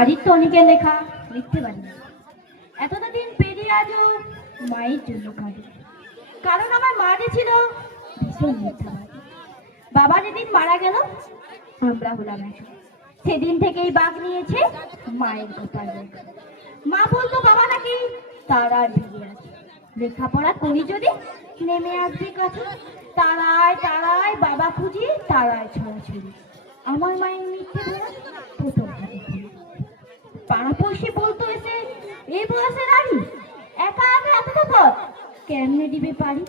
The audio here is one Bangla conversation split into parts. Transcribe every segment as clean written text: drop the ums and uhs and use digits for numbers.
আদিত্য অনেকের লেখা লিখতে পারি না। এতটা দিন পেরিয়ে আজও মায়ের জন্য কাঁদি, কারণ আমার মা যে ছিল ভীষণ মিথ্যাবাদী। বাবা যেদিন মারা গেল আমরা হলাম এক, সেদিন থেকেই বাঘ নিয়েছে মায়ের গোপাল রেখা। মা বলতো বাবা নাকি তারার ভিড়ে আছে, লেখাপড়া করি যদি নেমে আসবে কাছে। তারায় তারায় বাবা খুঁজি, তারায় ছড়াছড়ি, আমার মায়ের মিথ্যে ধরা প্রথম হাতে খুলি। পাড়াপড়শি বলতো এসে, এই বয়সে নারী একা একা এতটা পথ কেমনে দিবে পারি,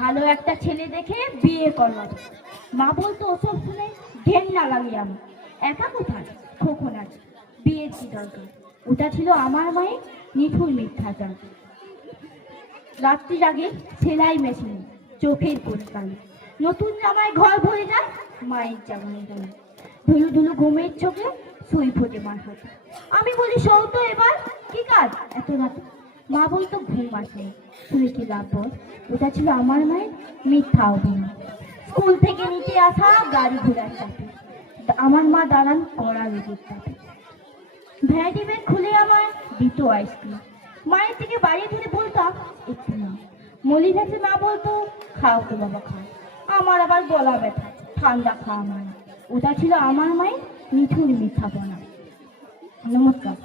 ভালো একটা ছেলে দেখে বিয়ে করলাম। মা বলতো ওসব শুনে ঘেন্না লাগে আমার, একা কোথায় খোকন আছে, বিয়ের কি দরকার। ওটা ছিল আমার মায়ের নিঠুর মিথ্যাচার। রাত্রি জাগে সেলাই মেশিনে, চোখের কোণে কালি, নতুন জামায় ঘর ভরে যায় মায়ের জামাই গায়ে। ধুলু ধুলু ঘুমের চোখে সুই ফোটে মার হাতে। আমি বলি সৌতো এবার কি কাজ এত রাতে। মা বলতো ঘুম আসে, শুনে কি লাভ বল। ওটা ছিল আমার মায়ের মিথ্যা অভিনয়। স্কুল থেকে নিতে আসা গাড়ি ঘোড়ার চাপে আমার মা দাঁড়ান কড়া রোগের চাপে। ভ্যারাইটি ব্যাগ খুলে আমার দিত আইসক্রিম, মায়ের থেকে বাড়িয়ে ধরে বলতাম একটু না। মলি ভেসে মা বলতো খাও তো বাবা খাও, আমার আবার গলা ব্যথা ঠান্ডা খাওয়া মানে। ওটা ছিল আমার মায়ের নিঠুর মিথ্যাপনা। নমস্কার।